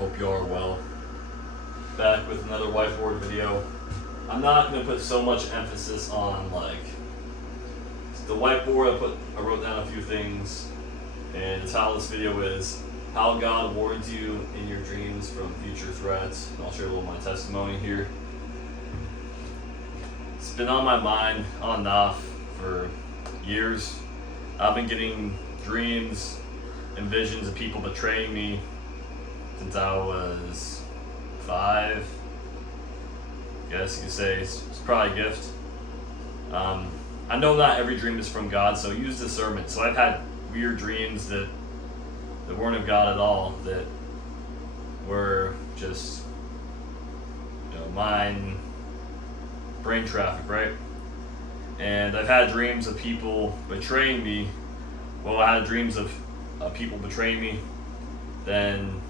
Hope you are well. Back with another whiteboard video. I'm not going to put so much emphasis on the whiteboard. I wrote down a few things, and the title of this video is How God Warns You in Your Dreams from Future Threats. And I'll share a little of my testimony here. It's been on my mind on and off for years. I've been getting dreams and visions of people betraying me since I was 5. I guess you could say it's probably a gift. I know not every dream is from God, so use discernment. So I've had weird dreams that weren't of God at all, that were just mind, brain traffic, right? And I've had dreams of people betraying me. Well, I had dreams of people betraying me. Then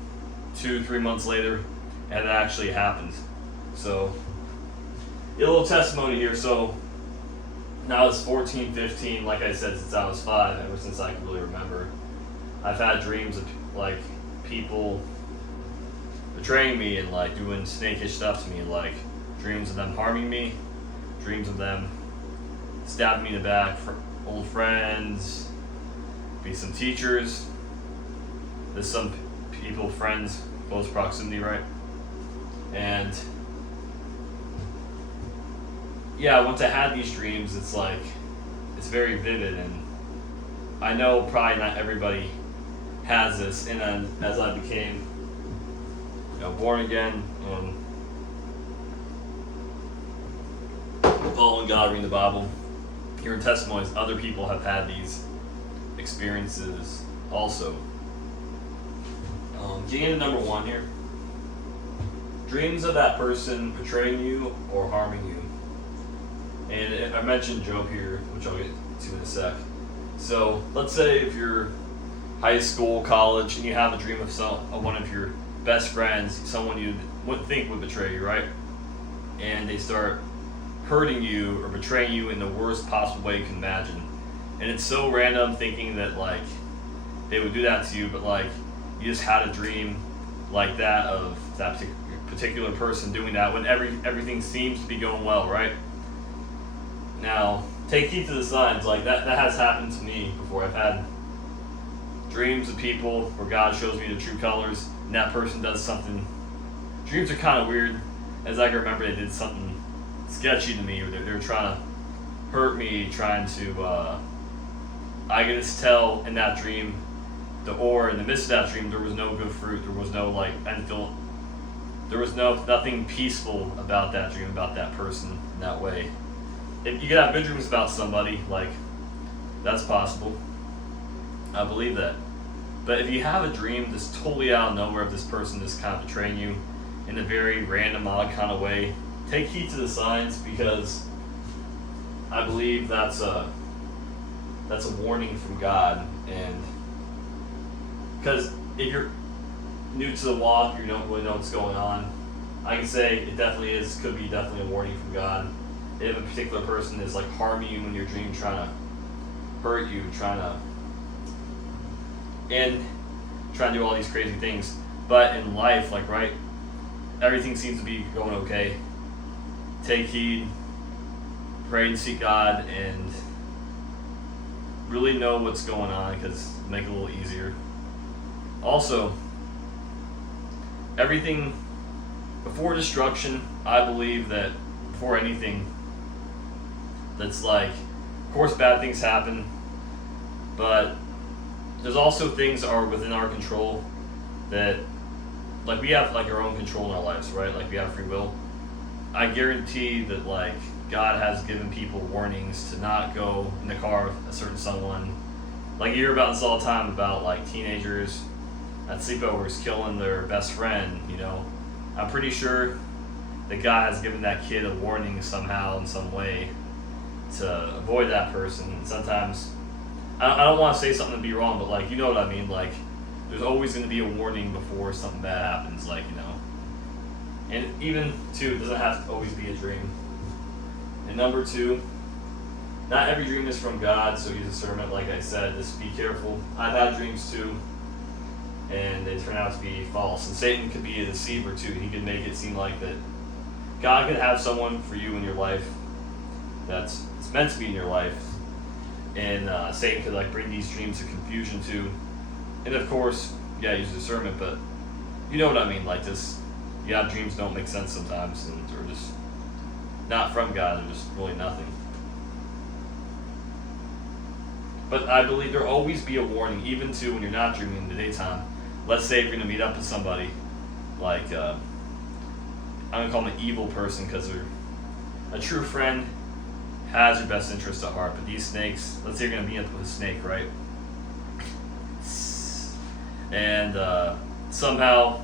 2-3 months later, and it actually happened. So, a little testimony here. So, now it's 14, 15, like I said, since I was 5, ever since I can really remember. I've had dreams of people betraying me and doing snakish stuff to me, dreams of them harming me, dreams of them stabbing me in the back, old friends, be some teachers, there's some people, friends, close proximity, right? And yeah, once I had these dreams, it's very vivid, and I know probably not everybody has this. And then as I became born again and following God, reading the Bible, hearing testimonies, other people have had these experiences also. Getting into number 1 here. Dreams of that person betraying you or harming you. And I mentioned Job here, which I'll get to in a sec. So let's say if you're high school, college, and you have a dream of one of your best friends, someone you wouldn't think would betray you, right? And they start hurting you or betraying you in the worst possible way you can imagine. And it's so random thinking that they would do that to you, but you just had a dream like that of that particular person doing that when everything seems to be going well, right? Now, take heed to the signs. That has happened to me before. I've had dreams of people where God shows me the true colors, and that person does something. Dreams are kind of weird. As I can remember, they did something sketchy to me, or they were trying to hurt me, trying to. I could just tell in that dream, in the midst of that dream, there was no good fruit. There was no there was nothing peaceful about that dream, about that person in that way. If you could have good dreams about somebody, that's possible. I believe that. But if you have a dream that's totally out of nowhere of this person just kind of betraying you in a very random, odd kind of way, take heed to the signs, because I believe that's a warning from God. And because if you're new to the walk, you don't really know what's going on, I can say it could be definitely a warning from God. If a particular person is harming you in your dream, trying to hurt you, trying to do all these crazy things. But in life, right, everything seems to be going okay. Take heed, pray and seek God, and really know what's going on, because it'll make it a little easier. Also, everything before destruction, I believe that before anything, that's of course bad things happen, but there's also things that are within our control that we have our own control in our lives, right? We have free will. I guarantee that God has given people warnings to not go in the car with a certain someone. You hear about this all the time about teenagers at sleepovers killing their best friend, I'm pretty sure that God has given that kid a warning somehow, in some way, to avoid that person. And sometimes, I don't want to say something to be wrong, but you know what I mean? There's always going to be a warning before something bad happens, And even, too, it doesn't have to always be a dream. And number 2, not every dream is from God, so use discernment, like I said. Just be careful. I've had dreams, too. and they turn out to be false. And Satan could be a deceiver too. He could make it seem like that God could have someone for you in your life that's it's meant to be in your life, and Satan could like bring these dreams of confusion too. And of course, yeah, use discernment, but you know what I mean. Like this, yeah, dreams don't make sense sometimes, and they're just not from God. They're just really nothing. But I believe there'll always be a warning, even to when you're not dreaming in the daytime. Let's say if you're going to meet up with somebody, like, I'm going to call them an evil person because they're a true friend, has your best interest at heart. But these snakes, let's say you're going to meet up with a snake, right? And somehow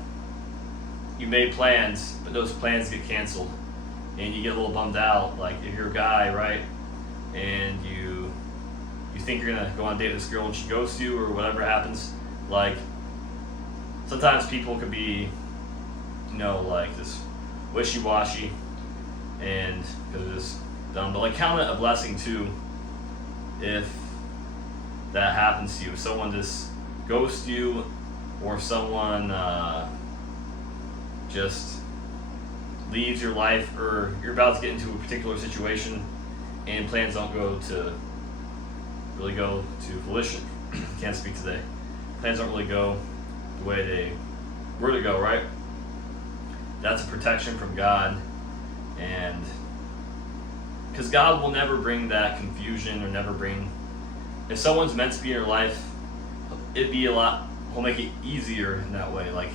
you made plans, but those plans get canceled. And you get a little bummed out, like if you're a guy, right? And you think you're gonna go on a date with this girl and she ghosts you or whatever happens. Like sometimes people could be, like this wishy-washy, and because it's dumb. But like count it a blessing too if that happens to you. If someone just ghosts you, or if someone just leaves your life, or you're about to get into a particular situation and plans don't really go to fruition. Can't speak today. Plans don't really go the way they were to go, right? That's a protection from God, and because God will never bring that confusion, or never bring, if someone's meant to be in your life, it'd be he'll make it easier in that way. Like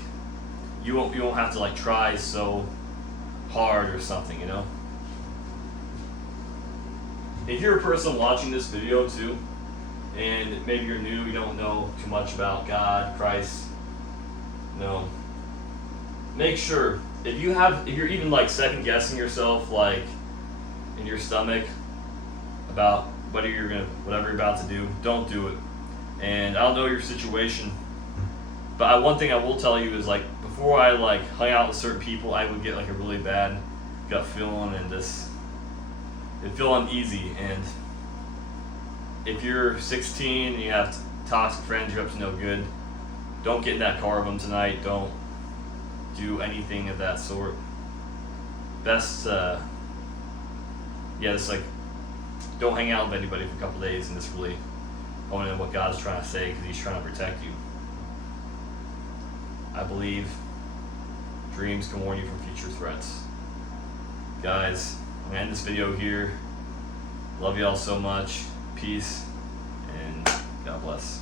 you won't have to like try so hard or something, If you're a person watching this video too, and maybe you're new, you don't know too much about God, Christ, make sure if you're even like second guessing yourself, like in your stomach about whatever you're about to do, don't do it. And I don't know your situation, but one thing I will tell you is like before I like hung out with certain people, I would get like a really bad gut feeling and it'd feel uneasy. And if you're 16 and you have toxic friends, you're up to no good, don't get in that car with them tonight. Don't do anything of that sort. Best, just like don't hang out with anybody for a couple days and just really hone in what God's trying to say, because He's trying to protect you. I believe dreams can warn you from future threats. Guys, I'm going to end this video here. Love you all so much. Peace, and God bless.